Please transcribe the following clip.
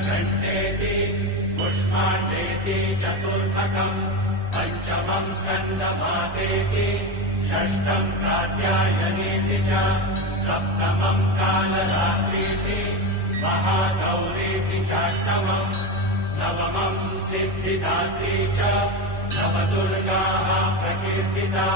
नीलकण्ठेति पुष्पाण्डेति चतुर्थकम् पञ्चमम् स्कन्दमातेति षष्ठम् कात्यायनीति च सप्तमम् कालरात्रीति महागौरीति चाष्टमम् नवमम् सिद्धिदात्री च नवदुर्गाः प्रकीर्तिता।